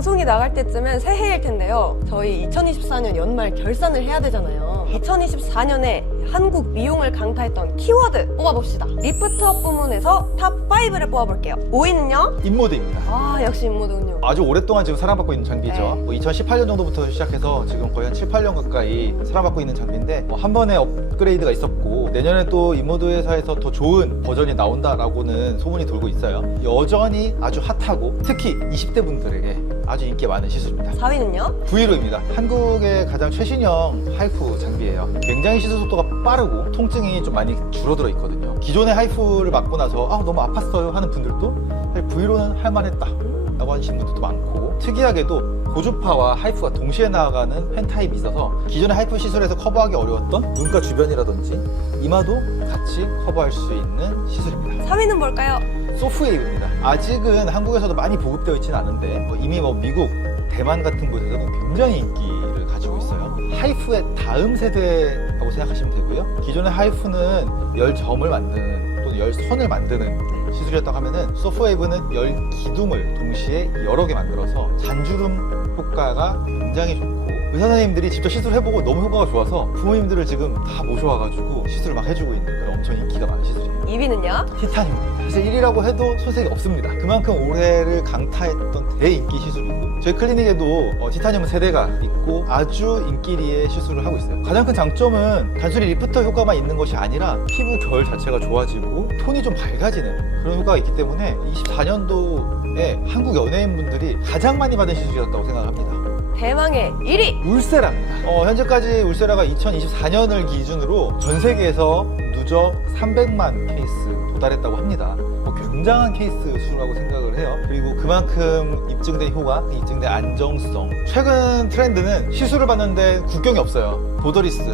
방송이 나갈 때쯤엔 새해일 텐데요. 저희 2024년 연말 결산을 해야 되잖아요. 2024년에 한국 미용을 강타했던 키워드 뽑아봅시다. 리프트업 부문에서 탑 5를 뽑아볼게요. 5위는요? 인모드입니다. 아, 역시 인모드군요. 아주 오랫동안 지금 사랑받고 있는 장비죠. 네. 2018년 정도부터 시작해서 지금 거의 한 7, 8년 가까이 사랑받고 있는 장비인데 한 번에 업그레이드가 있었고 내년에 또 인모드 회사에서 더 좋은 버전이 나온다라고는 소문이 돌고 있어요. 여전히 아주 핫하고 특히 20대 분들에게 아주 인기 많은 시술입니다. 4위는요? 브이로입니다. 한국의 가장 최신형 하이프 장비예요. 굉장히 시술 속도가 빠르고 통증이 좀 많이 줄어들어 있거든요. 기존의 하이프를 맞고 나서 너무 아팠어요 하는 분들도 사실 브이로는 할만했다 라고 하시는 분들도 많고, 특이하게도 고주파와 하이프가 동시에 나아가는 펜 타입이 있어서 기존의 하이프 시술에서 커버하기 어려웠던 눈가 주변이라든지 이마도 같이 커버할 수 있는 시술입니다. 3위는 뭘까요? 소프웨이브입니다. 아직은 한국에서도 많이 보급되어 있지는 않은데 이미 미국, 대만 같은 곳에서는 굉장히 인기를 가지고 있어요. 하이프의 다음 세대라고 생각하시면 되고요. 기존의 하이프는 열점을 만드는 또는 열선을 만드는 시술이었다고 하면은 소프웨이브는 열 기둥을 동시에 여러 개 만들어서 잔주름 효과가 굉장히 좋고, 의사 선생님들이 직접 시술해보고 너무 효과가 좋아서 부모님들을 지금 다 모셔와가지고 시술을 막 해주고 있는 그런 엄청 인기가 많은 시술이에요. 2위는요? 티타늄입니다. 사실 1위라고 해도 손색이 없습니다. 그만큼 올해를 강타했던 대인기 시술이고, 저희 클리닉에도 티타늄 세대가 있고 아주 인기리의 시술을 하고 있어요. 가장 큰 장점은 단순히 리프터 효과만 있는 것이 아니라 피부 결 자체가 좋아지고 톤이 좀 밝아지는 그런 효과가 있기 때문에 24년도에 한국 연예인분들이 가장 많이 받은 시술이었다고 생각합니다. 대망의 1위! 울세라입니다. 현재까지 울세라가 2024년을 기준으로 전 세계에서 누적 300만 케이스 도달했다고 합니다. 굉장한 케이스 수라고 생각을 해요. 그리고 그만큼 입증된 효과, 입증된 안정성. 최근 트렌드는 시술을 받는데 국경이 없어요. 보더리스.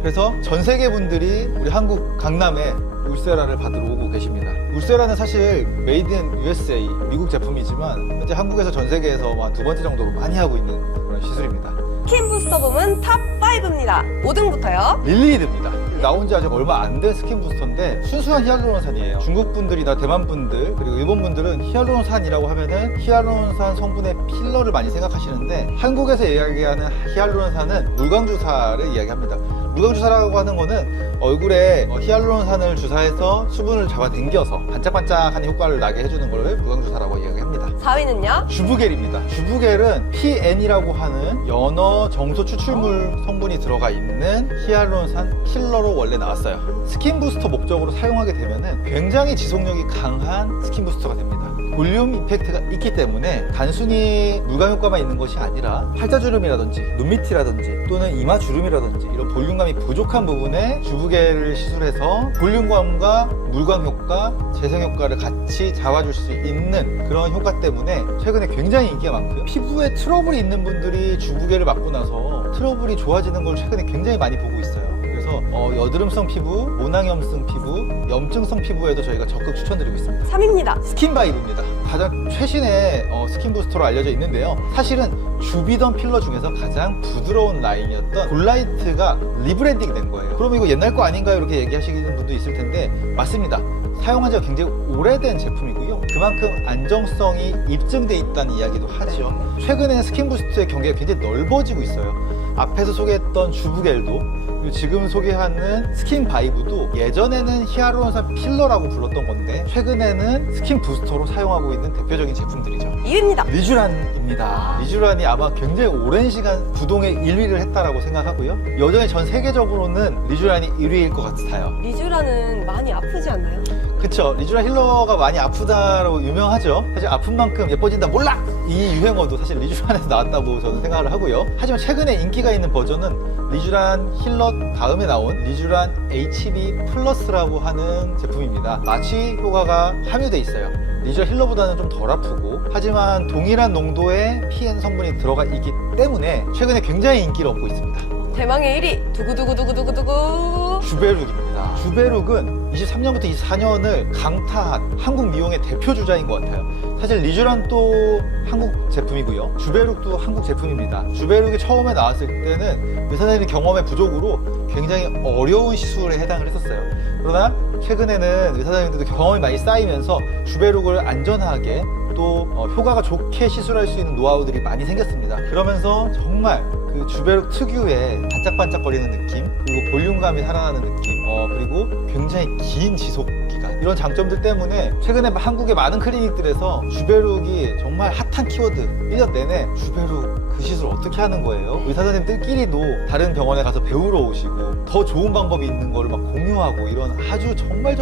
그래서 전 세계 분들이 우리 한국 강남에 울세라를 받으러 오고 계십니다. 울세라는 사실 메이드 인 USA, 미국 제품이지만 현재 한국에서 전 세계에서 한 두 번째 정도로 많이 하고 있는 그런 시술입니다. 스킨 부스터 부문 탑 5입니다. 5등부터요? 릴리드입니다. 나온 지 아직 얼마 안 된 스킨 부스터인데 순수한 히알루론산이에요. 중국 분들이나 대만 분들 그리고 일본 분들은 히알루론산이라고 하면은 히알루론산 성분의 필러를 많이 생각하시는데, 한국에서 이야기하는 히알루론산은 물광주사를 이야기합니다. 물광주사라고 하는 거는 얼굴에 히알루론산을 주사해서 수분을 잡아당겨서 반짝반짝한 효과를 나게 해주는 걸 물광주사라고 이야기합니다. 4위는요? 주부겔입니다. 주부겔은 PN이라고 하는 연어 정소 추출물 성분이 들어가 있는 히알루론산 필러로 원래 나왔어요. 스킨 부스터 목적으로 사용하게 되면 굉장히 지속력이 강한 스킨 부스터가 됩니다. 볼륨 이펙트가 있기 때문에 단순히 물광 효과만 있는 것이 아니라 팔자주름이라든지 눈밑이라든지 또는 이마주름이라든지 이런 볼륨감이 부족한 부분에 주부겔을 시술해서 볼륨감과 물광 효과, 재생 효과를 같이 잡아줄 수 있는 그런 효과 때문에 최근에 굉장히 인기가 많고요. 피부에 트러블이 있는 분들이 주부겔을 맞고 나서 트러블이 좋아지는 걸 최근에 굉장히 많이 보고 있어요. 그래서 여드름성 피부, 모낭염성 피부, 염증성 피부에도 저희가 적극 추천드리고 있습니다. 3위입니다. 스킨바이브입니다. 가장 최신의 스킨 부스터로 알려져 있는데요. 사실은 주비던 필러 중에서 가장 부드러운 라인이었던 굴라이트가 리브랜딩 된 거예요. 그럼 이거 옛날 거 아닌가요? 이렇게 얘기하시는 분도 있을 텐데 맞습니다. 사용한 지가 굉장히 오래된 제품이고요. 그만큼 안정성이 입증돼 있다는 이야기도 하죠. 최근에 스킨 부스트의 경계가 굉장히 넓어지고 있어요. 앞에서 소개했던 주부겔도 그리고 지금 소개하는 스킨 바이브도 예전에는 히알루론산 필러라고 불렀던 건데 최근에는 스킨 부스터로 사용하고 있는 대표적인 제품들이죠. 2위입니다. 리쥬란입니다. 리쥬란이 아마 굉장히 오랜 시간 부동의 1위를 했다라고 생각하고요. 여전히 전 세계적으로는 리쥬란이 1위일 것 같아요. 리쥬란은 많이 아프지 않나요? 그쵸. 리쥬란 힐러가 많이 아프다라고 유명하죠. 사실 아픈 만큼 예뻐진다 몰락! 이 유행어도 사실 리쥬란에서 나왔다고 저는 생각을 하고요. 하지만 최근에 인기가 있는 버전은 리쥬란 힐러 다음에 나온 리쥬란 HB 플러스라고 하는 제품입니다. 마취 효과가 함유돼 있어요. 리쥬란 힐러보다는 좀 덜 아프고 하지만 동일한 농도의 PN 성분이 들어가 있기 때문에 최근에 굉장히 인기를 얻고 있습니다. 대망의 1위 두구두구두구두구두구 주베룩입니다. 주베룩은 23년부터 24년을 강타한 한국 미용의 대표 주자인 것 같아요. 사실 리쥬란도 한국 제품이고요. 주베룩도 한국 제품입니다. 주베룩이 처음에 나왔을 때는 의사선생님 경험의 부족으로 굉장히 어려운 시술에 해당을 했었어요. 그러나 최근에는 의사선생님들도 경험이 많이 쌓이면서 주베룩을 안전하게 또 효과가 좋게 시술할 수 있는 노하우들이 많이 생겼습니다. 그러면서 정말 그 주베룩 특유의 반짝반짝거리는 느낌, 그리고 볼륨감이 살아나는 느낌, 그리고 굉장히 긴 지속 기간, 이런 장점들 때문에 최근에 한국의 많은 클리닉들에서 주베룩이 정말 핫한 키워드, 1년 내내 주베룩 그 시술 어떻게 하는 거예요? 의사 선생님들끼리도 다른 병원에 가서 배우러 오시고 더 좋은 방법이 있는 거를 막 공유하고, 이런 아주 정말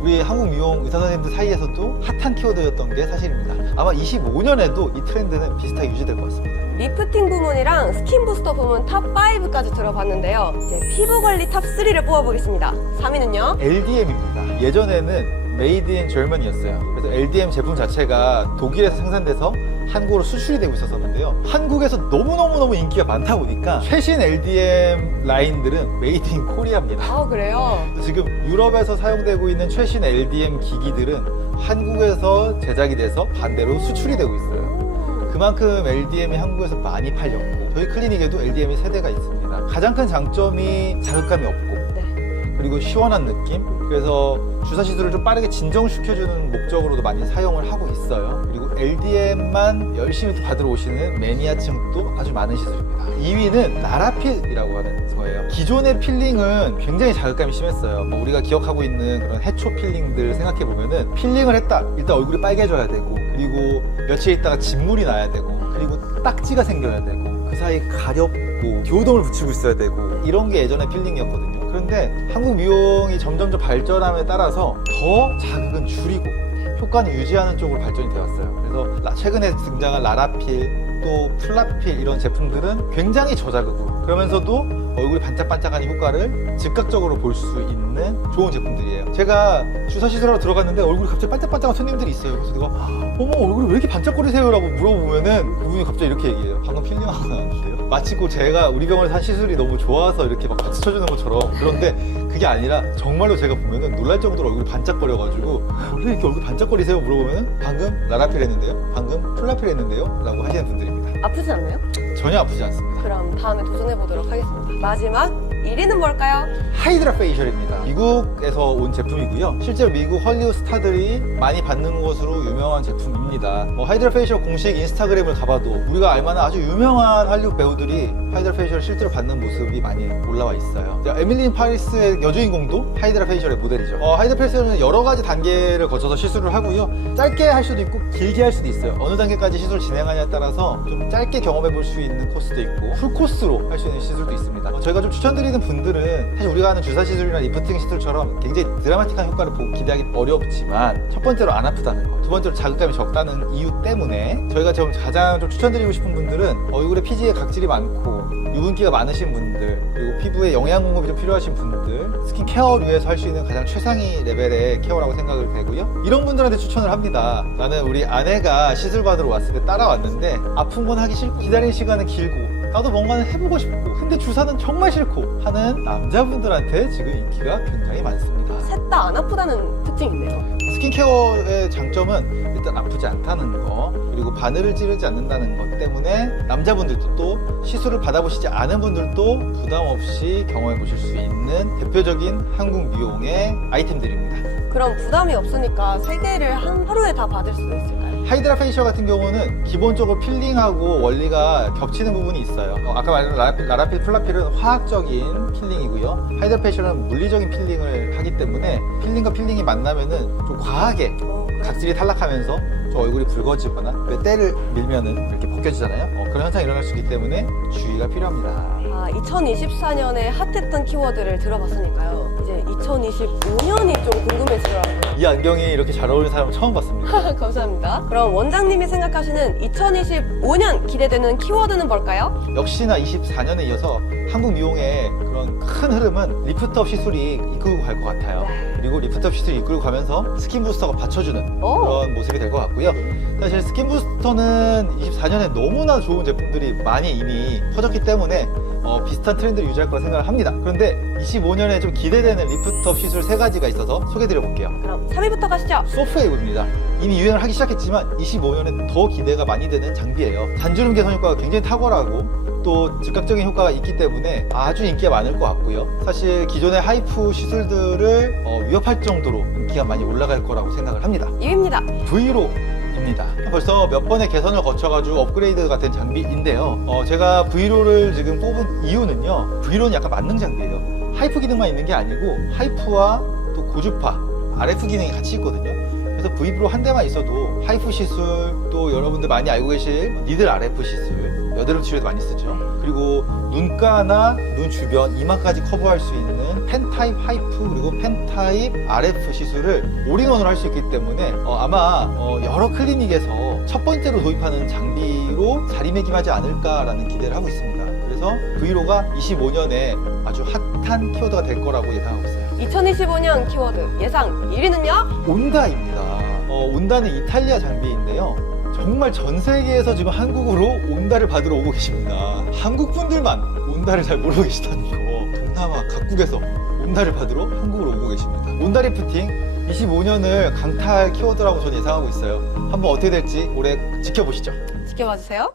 우리 한국 미용 의사 선생님들 사이에서도 핫한 키워드였던 게 사실입니다. 아마 25년에도 이 트렌드는 비슷하게 유지될 것 같습니다. 리프팅 부문이랑 스킨 부스터 부문 탑5까지 들어봤는데요. 이제 피부 관리 탑3를 뽑아보겠습니다. 3위는요? LDM입니다. 예전에는 메이드 인 절머니였어요. 그래서 LDM 제품 자체가 독일에서 생산돼서 한국으로 수출이 되고 있었는데요. 한국에서 너무너무 인기가 많다 보니까 최신 LDM 라인들은 메이드 인 코리아입니다. 아, 그래요? 지금 유럽에서 사용되고 있는 최신 LDM 기기들은 한국에서 제작이 돼서 반대로 수출이 되고 있어요. 그만큼 LDM이 한국에서 많이 팔렸고, 저희 클리닉에도 LDM이 3대가 있습니다. 가장 큰 장점이 자극감이 없고, 그리고 시원한 느낌. 그래서 주사 시술을 좀 빠르게 진정시켜주는 목적으로도 많이 사용을 하고 있어요. 그리고 LDM만 열심히 또 받으러 오시는 매니아층도 아주 많은 시술입니다. 2위는 나라필이라고 하는 거예요. 기존의 필링은 굉장히 자극감이 심했어요. 우리가 기억하고 있는 그런 해초 필링들 생각해보면은, 필링을 했다, 일단 얼굴이 빨개져야 되고, 그리고 며칠 있다가 진물이 나야 되고, 그리고 딱지가 생겨야 되고, 그 사이 가렵고 교동을 붙이고 있어야 되고, 이런 게 예전의 필링이었거든요. 그런데 한국 미용이 점점 발전함에 따라서 더 자극은 줄이고 효과는 유지하는 쪽으로 발전이 되었어요. 그래서 최근에 등장한 라라필, 또 플라필, 이런 제품들은 굉장히 저자극으로, 그러면서도 얼굴이 반짝반짝하는 효과를 즉각적으로 볼 수 있는 좋은 제품들이에요. 제가 주사 시술하러 들어갔는데 얼굴이 갑자기 반짝반짝한 손님들이 있어요. 그래서 내가 어머, 얼굴이 왜 이렇게 반짝거리세요? 라고 물어보면은 그분이 갑자기 이렇게 얘기해요. 방금 필링하고 나왔는데요. 마치 제가 우리 병원에서 한 시술이 너무 좋아서 이렇게 막 박수 쳐주는 것처럼. 그런데 그게 아니라 정말로 제가 보면은 놀랄 정도로 얼굴이 반짝거려가지고, 원래 이렇게 얼굴 반짝거리세요? 물어보면은 방금 라라필 했는데요, 방금 플라필 했는데요? 라고 하시는 분들입니다. 아프지 않나요? 전혀 아프지 않습니다. 그럼 다음에 도전해보도록 하겠습니다. 마지막 1위는 뭘까요? 하이드라 페이셜입니다. 미국에서 온 제품이고요. 실제로 미국 헐리우드 스타들이 많이 받는 것으로 유명한 제품입니다. 하이드라 페이셜 공식 인스타그램을 가봐도 우리가 알만한 아주 유명한 할리우드 배우들이 하이드라 페이셜을 실제로 받는 모습이 많이 올라와 있어요. 에밀리 인 파리스의 여주인공도 하이드라 페이셜의 모델이죠. 하이드라 페이셜은 여러 가지 단계를 거쳐서 시술을 하고요. 짧게 할 수도 있고 길게 할 수도 있어요. 어느 단계까지 시술을 진행하냐에 따라서 좀 짧게 경험해 볼 수 있는 코스도 있고 풀코스로 할 수 있는 시술도 있습니다. 저희가 좀 추천드리는 분들은 사실 우리가 하는 주사 시술이나 리프팅 시술처럼 굉장히 드라마틱한 효과를 기대하기 어렵지만, 첫 번째로 안 아프다는 거, 두 번째로 자극감이 적다는 이유 때문에 저희가 좀 가장 좀 추천드리고 싶은 분들은 얼굴에 피지에 각질이 많고 유분기가 많으신 분들, 그리고 피부에 영양 공급이 좀 필요하신 분들, 스킨 케어류에서 할 수 있는 가장 최상위 레벨의 케어라고 생각을 되고요. 이런 분들한테 추천을 합니다. 나는 우리 아내가 시술 받으러 왔을 때 따라왔는데 아픈 건 하기 싫고 기다리는 시간은 길고 나도 뭔가는 해보고 싶고 근데 주사는 정말 싫고 하는 남자분들한테 지금 인기가 굉장히 많습니다. 셋 다 안 아프다는 특징인데요. 스킨케어의 장점은 일단 아프지 않다는 거, 그리고 바늘을 찌르지 않는다는 것 때문에 남자분들도 또 시술을 받아보시지 않은 분들도 부담 없이 경험해 보실 수 있는 대표적인 한국 미용의 아이템들입니다. 그럼 부담이 없으니까 3개를 한 하루에 다 받을 수도 있을까요? 하이드라 페이셜 같은 경우는 기본적으로 필링하고 원리가 겹치는 부분이 있어요. 아까 말한 라라필, 플라필은 화학적인 필링이고요. 하이드라 페이셜은 물리적인 필링을 하기 때문에 필링과 필링이 만나면은 좀 과하게 각질이 탈락하면서 좀 얼굴이 붉어지거나, 왜 때를 밀면은 이렇게 벗겨지잖아요. 그런 현상이 일어날 수 있기 때문에 주의가 필요합니다. 2024년에 핫했던 키워드를 들어봤으니까요. 이제 2025년이 좀 궁금해지더라고요. 이 안경이 이렇게 잘 어울리는 사람 처음 봤습니다. 감사합니다. 그럼 원장님이 생각하시는 2025년 기대되는 키워드는 뭘까요? 역시나 24년에 이어서 한국 미용의 그런 큰 흐름은 리프트업 시술이 이끌고 갈 것 같아요. 그리고 리프트업 시술이 이끌고 가면서 스킨 부스터가 받쳐주는 그런 모습이 될 것 같고요. 사실 스킨 부스터는 24년에 너무나 좋은 제품들이 많이 이미 퍼졌기 때문에 비슷한 트렌드를 유지할 거라 생각을 합니다. 그런데 25년에 좀 기대되는 리프트업 시술 3가지가 있어서 소개해드려 볼게요. 그럼 3위부터 가시죠. 소프웨이브입니다. 이미 유행을 하기 시작했지만 25년에 더 기대가 많이 되는 장비예요. 잔주름 개선 효과가 굉장히 탁월하고 또 즉각적인 효과가 있기 때문에 아주 인기가 많을 것 같고요. 사실 기존의 하이프 시술들을 위협할 정도로 인기가 많이 올라갈 거라고 생각을 합니다. 2위입니다. V로 장비입니다. 벌써 몇 번의 개선을 거쳐가지고 업그레이드가 된 장비인데요. 제가 브이로를 지금 뽑은 이유는요. 브이로는 약간 만능 장비예요. 하이프 기능만 있는 게 아니고 하이프와 또 고주파, RF 기능이 같이 있거든요. 그래서 브이브로 한 대만 있어도 하이프 시술, 또 여러분들 많이 알고 계실 니들 RF 시술, 여드름 치료에도 많이 쓰죠. 그리고 눈가나 눈 주변, 이마까지 커버할 수 있는 펜 타입 하이프 그리고 펜 타입 RF 시술을 올인원으로 할 수 있기 때문에 아마 여러 클리닉에서 첫 번째로 도입하는 장비로 자리매김하지 않을까라는 기대를 하고 있습니다. 그래서 브이로가 25년에 아주 핫한 키워드가 될 거라고 예상하고 있어요. 2025년 키워드 예상 1위는요? 온다입니다. 온다는 이탈리아 장비인데요. 정말 전 세계에서 지금 한국으로 온다를 받으러 오고 계십니다. 한국 분들만 온다를 잘 모르고 계시다는 거. 동남아 각국에서 온다를 받으러 한국으로 오고 계십니다. 온다 리프팅 25년을 강타할 키워드라고 저는 예상하고 있어요. 한번 어떻게 될지 올해 지켜보시죠. 지켜봐 주세요.